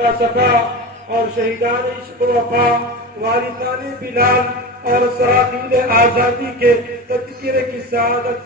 باصفا اور شہیدان عشق و وفا وارثان بلال اور سراقیل آزادی کے تذکرے کی سعادت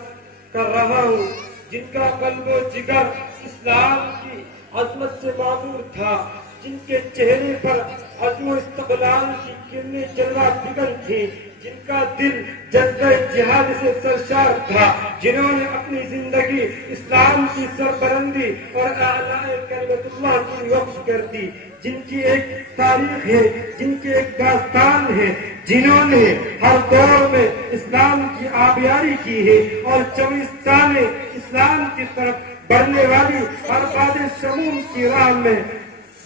کر رہا ہوں، جن کا قلب و جگر اسلام کی عظمت سے معمور تھا، جن کے چہرے پر عزم و استقلال کی کرنیں جلوہ فکن تھی، جن کا دل جذبہ جہاد سے سرشار تھا، جنہوں نے اپنی زندگی اسلام کی سربلندی اور اعلاء کلمت اللہ کی وقف کر دی، جن کی ایک تاریخ ہے، جن کی ایک داستان ہے، جنہوں نے ہر دور میں اسلام کی آبیاری کی ہے اور چوبستان اسلام کی طرف بڑھنے والی ہر باد شموم کی راہ میں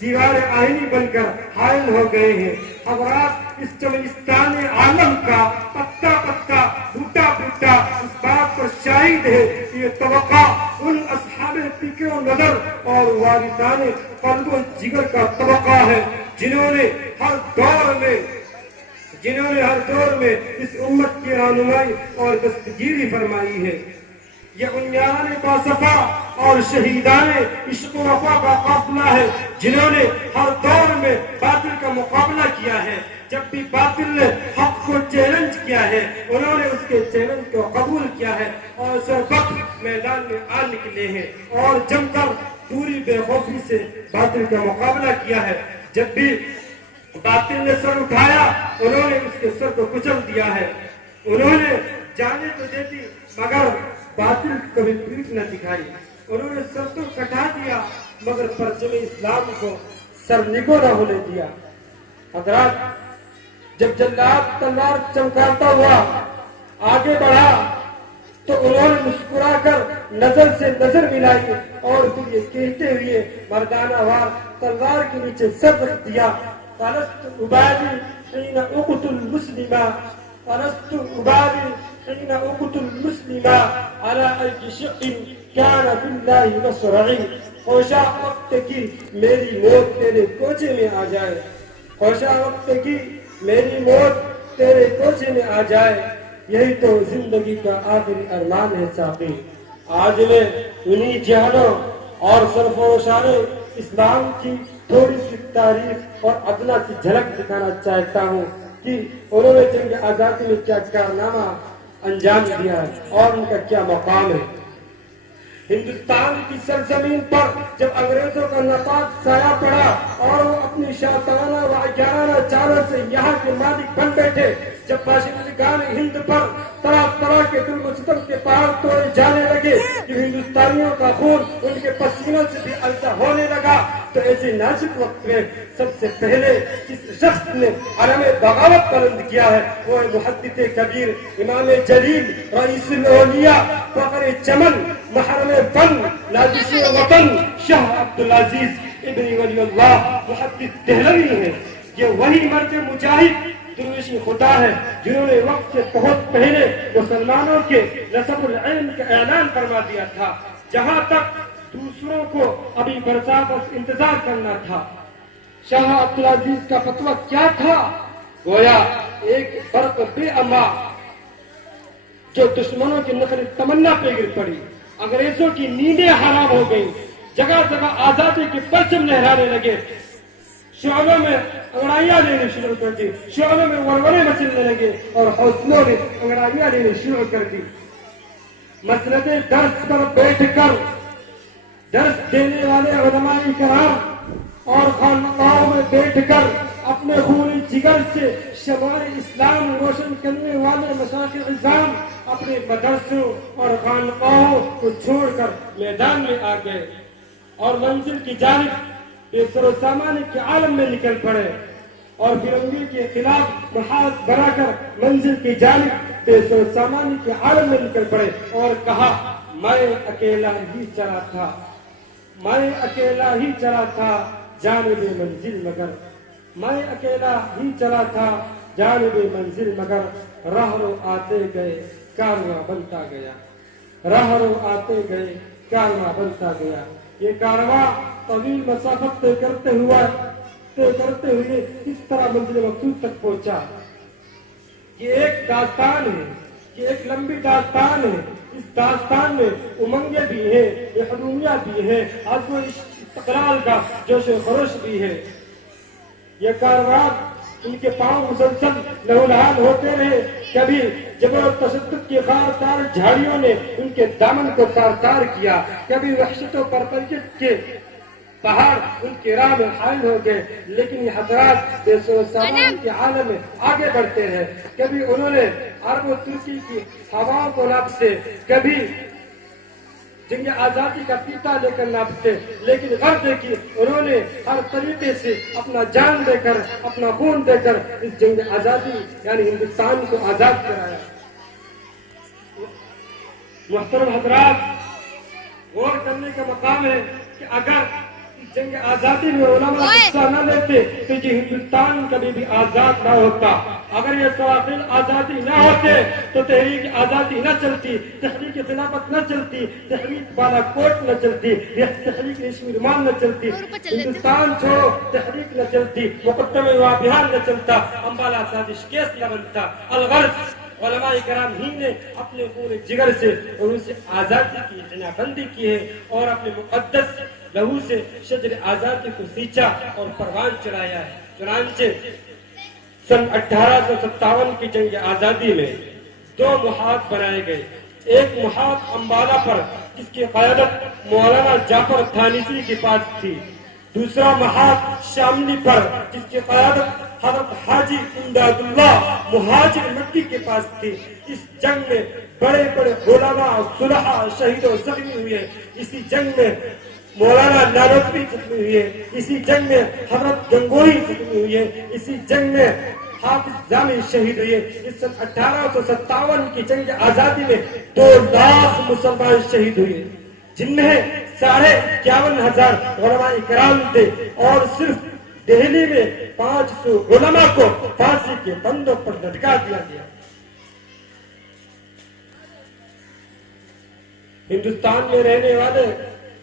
دیوار آئینی بن کر حائل ہو گئے ہیں۔ حضرات، اس چوبستان عالم کا پتا پتا بوٹا بوٹا اس بات پر شاہد ہے کہ یہ طبقہ ان اصحاب فکر و نظر اور وارثان قلب و جگر کا طبقہ ہے جنہوں نے ہر دور میں اس امت کی رہنمائی اور دستگیری فرمائی ہے۔ یہ بنیان باصفا اور شہیدان عشق و وفا کا قافلہ ہے جنہوں نے ہر دور میں باطل کا مقابلہ کیا ہے۔ جب بھی باطل نے حق کو چیلنج کیا ہے، انہوں نے اس کے چیلنج کو قبول کیا ہے اور سربخت میدان میں آ نکلے ہیں اور جم کر پوری بے خوفی سے باطل کا مقابلہ کیا ہے۔ جب بھی باطل نے سر اٹھایا، انہوں نے اس کے سر کو کچل دیا ہے۔ انہوں نے جانیں تو دے دی مگر باطل کبھی پیٹ نہ دکھائی۔ انہوں نے سر تو کٹا دیا مگر پرچم اسلام کو سر نگو نہ ہونے دیا۔ حضرات، جب جلاد تلوار چمکاتا ہوا آگے بڑھا تو انہوں نے مسکرا کر نظر سے نظر ملائی اور پھر یہ کہتے ہوئے مردانہ وار تلوار کے نیچے سر رکھ دیا، فلست ابالي حين اقتل المسلما، فلست ابالي حين اقتل المسلما على اي شق كان في الله مصرعي۔ خوشا وقت کی میری موت تیرے کوچے میں آ جائے، خوشا وقت کی میری موت تیرے کوچے میں آ جائے، یہی تو زندگی کا آخری ارمان ہے ساقی۔ آج میں انہی جہانوں اور سرفروشان اسلام کی تھوڑی سی تعریف اور ادنا سی جھلک دکھانا چاہتا ہوں کہ انہوں نے جنگ آزادی میں کیا کارنامہ انجام دیا ہے اور ان کا کیا مقام ہے۔ ہندوستان کی سرزمین پر جب انگریزوں کا ناپاک سایہ پڑا اور وہ اپنی شاطرانہ و اجارانہ چالوں سے یہاں کے مالک بن بیٹھے، جب باشندگان ہند پر طرح طرح کے ظلم و ستم کے پہاڑ توڑے جانے لگے، جو ہندوستانیوں کا خون ان کے پسینوں سے بھی الٹا ہونے لگا، تو ایسے نازک وقت میں سب سے پہلے جس شخص نے علم بغاوت بلند کیا ہے وہ ہے محدث کبیر، امام جلیل، رئیس الاولیاء، فخر چمن، محرم فن، نازش وطن، شاہ عبدالعزیز ابن ولی اللہ محدث دہلوی ہے۔ یہ وہی مرد مجاہد درویش خدا ہے جنہوں نے وقت سے بہت پہلے مسلمانوں کے نسب العلم کا اعلان فرما دیا تھا، جہاں تک دوسروں کو ابھی برسابس انتظار کرنا تھا۔ شاہ عبدالعزیز کا فتویٰ کیا تھا؟ گویا ایک برق بے اما جو دشمنوں کی نفر تمنا پہ گر پڑی، انگریزوں کی نیندیں حرام ہو گئیں، جگہ جگہ آزادی کے پرچم لہرانے لگے، شعبوں میں انگڑائیاں لینے شروع کر دی، شعبوں میں ولولے مچلنے لگے اور حوصلوں نے انگڑائیاں لینے شروع کر دی۔ مسند درس پر بیٹھ کر درس دینے والے علماء کرام اور خانقاہوں میں بیٹھ کر اپنے خون جگر سے شمع اسلام روشن کرنے والے مشائخ عظام اپنے مدرسوں اور خانقاہوں کو چھوڑ کر میدان میں آ گئے اور منزل کی جانب بے سر و سامان کے عالم میں نکل پڑے اور فرنگی کے خلاف محاذ بنا کر منزل کی جانب بے سر و سامان کے عالم میں نکل پڑے اور کہا، میں اکیلا ہی چلا تھا، میں اکیلا ہی چلا تھا جانب منزل مگر، میں اکیلا ہی چلا تھا جانب منزل مگر، راہ رو آتے گئے کارواں بنتا گیا، راہ رو آتے گئے کارواں بنتا گیا۔ یہ کارواں طویل مسافت طے کرتے ہوئے اس طرح منزل مقصود تک پہنچا۔ یہ ایک داستان ہے، یہ ایک لمبی داستان ہے۔ اس داستان میں امنگیں بھی ہیں، محرومیاں بھی ہیں، عزم و استقلال کا جوش و خروش بھی ہے. یہ کاروان ان کے پاؤں مسلسل لہولہان ہوتے رہے. کبھی جبر و تشدد کی خار تار جھاڑیوں نے ان کے دامن کو تار تار کیا, کبھی وحشت و پرپریت کے پہاڑ ان کی راہ میں حائل ہو گئے, لیکن یہ حضرات بے سو سامان کے عالم میں آگے بڑھتے رہے. کبھی انہوں نے عرب و ترکی کی ہواؤں کو ناپتے, کبھی جنگ آزادی کا پیتا لے کر ناپتے, لیکن غرض ہے کہ انہوں نے ہر طریقے سے اپنا جان دے کر, اپنا خون دے کر اس جنگ آزادی یعنی ہندوستان کو آزاد کرایا. محترم حضرات, غور کرنے کا مقام ہے کہ اگر جنگ آزادی میں علماء حصہ نہ لیتے تو یہ ہندوستان کبھی بھی آزاد نہ ہوتا. اگر یہ سوافل آزادی نہ ہوتے تو تحریک آزادی نہ چلتی, تحریک خلافت نہ چلتی, تحریک بالا کوٹ نہ چلتی, تحریک ریشمی رومال نہ چلتی, ہندوستان چھوڑو تحریک نہ چلتی, مقدمہ بہار نہ چلتا, امبالہ سازش کیس نہ بنتا. الغرض علماء کرام ہی نے اپنے پورے جگر سے اور ان سے آزادی کی اعتنا بندی کی ہے اور اپنے مقدس لہو سے شجر آزادی کو سینچا اور پروان چڑھایا ہے. چنانچہ سن 1857 کی جنگ آزادی میں 2 محاذ بنائے گئے. ایک محاذ امبالہ پر جس کی قیادت مولانا جعفر تھانیسی کے پاس تھی, دوسرا محاذ شاملی پر جس کی قیادت حضرت حاجی امداد اللہ مہاجر مکی کے پاس تھی. اس جنگ میں بڑے بڑے علماء, صلحاء, شہید و زخمی ہوئے. اسی جنگ میں مولانا نانوتوی زخمی ہوئے. اسی جنگ میں حضرت گنگوہی زخمی ہوئے. اسی جنگ میں حافظ جامی شہید ہوئے. اس سن 1857 کی جنگ آزادی میں 2 لاکھ مسلمان شہید ہوئے, جن میں 51,500 علماء کرام تھے, اور صرف دہلی میں 500 علماء کو پھانسی کے بندوں پر لٹکا دیا گیا. ہندوستان میں رہنے والے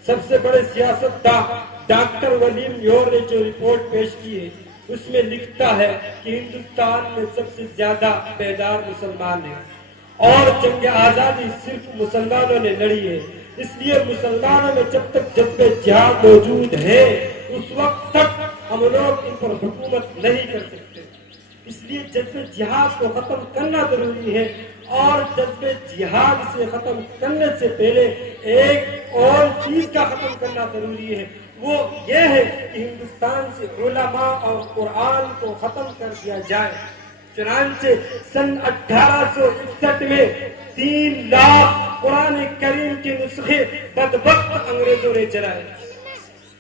سب سے بڑے سیاستداں ڈاکٹر ولیم یور نے جو رپورٹ پیش کی ہے اس میں لکھتا ہے کہ ہندوستان میں سب سے زیادہ بیدار مسلمان ہیں اور جنگ آزادی صرف مسلمانوں نے لڑی ہے. اس لیے مسلمانوں میں جب تک جذب جہاد موجود ہے اس وقت تک ہم لوگ ان پر حکومت نہیں کر سکتے. اس لیے جذب جہاد کو ختم کرنا ضروری ہے, اور جذب جہاد سے ختم کرنے سے پہلے ایک اور چیز کا ختم کرنا ضروری ہے. وہ یہ ہے کہ ہندوستان سے علماء اور قرآن کو ختم کر دیا جائے. چنانچہ سن 1861 میں 3 لاکھ قرآن کریم کے نسخے بدبخت انگریزوں نے جلائے.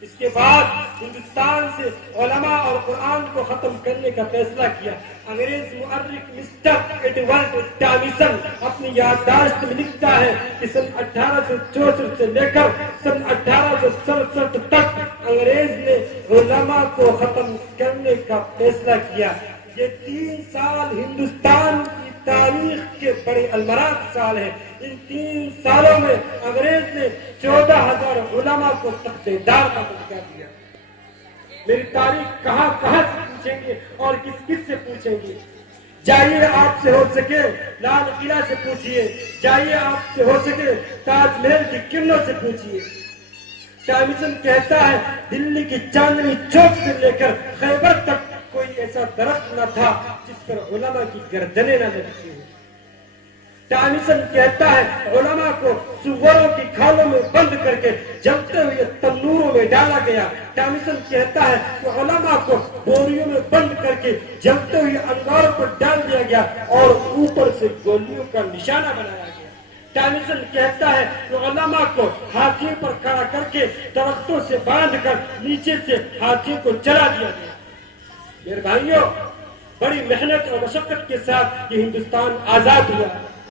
اس کے بعد ہندوستان سے علماء اور قرآن کو ختم کرنے کا فیصلہ کیا. انگریز مؤرخ مسٹر ایڈورڈ ٹامسن اپنی یادداشت میں لکھتا ہے کہ سن 1864 سے لے کر سن 1867 تک انگریز نے علماء کو ختم کرنے کا فیصلہ کیا. یہ 3 سال ہندوستان کی تاریخ کے بڑے المراد سال ہیں. ان 3 سالوں میں انگریز نے 14,000 علماء کو تختے دار کا درجہ دیا. میری تاریخ کہاں کہاں سے پوچھیں گے اور کس کس سے پوچھیں گے؟ جائیے آپ سے ہو سکے لال قلعہ سے پوچھیے, جائیے آپ سے ہو سکے تاج محل کی کرنوں سے پوچھیے. ٹامسن کہتا ہے دلی کی چاندنی چوک سے لے کر خیبر تک کوئی ایسا درخت نہ تھا جس پر علماء کی گردنیں نہ لگتی ہوں. ٹامسن کہتا ہے علماء کو سوروں کی کھالوں میں بند کر کے جلتے ہوئے تنوروں میں ڈالا گیا. ٹامسن کہتا ہے کہ علماء کو بوریوں میں بند کر کے جلتے ہوئے انگاروں پر ڈال دیا گیا اور اوپر سے گولیوں کا نشانہ بنایا گیا. ٹامسن کہتا ہے کہ علماء کو ہاتھیوں پر کھڑا کر کے درختوں سے باندھ کر نیچے سے ہاتھیوں کو جلا دیا گیا. میرے بھائیوں, بڑی محنت اور مشقت کے ساتھ یہ ہندوستان آزاد ہوا.